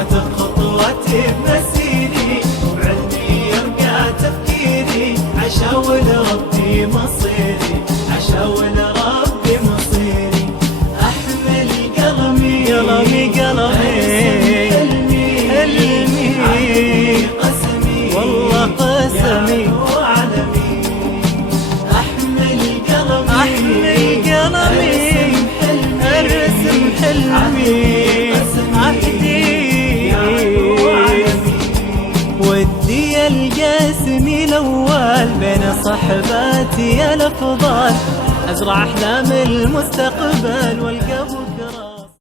خطوة بخطوة بمسيري، وبعلمي يرقى تفكيري، عشاول ربي مصيري، عشاول ربي مصيري. أحمل قلمي حلمي قسمي والله قسمي وعلمي. أحمل قلمي ارسم حلمي عهدي ودي القاسمي الأول بين صحباتي الأفضل، أزرع أحلام المستقبل والقى بكرة.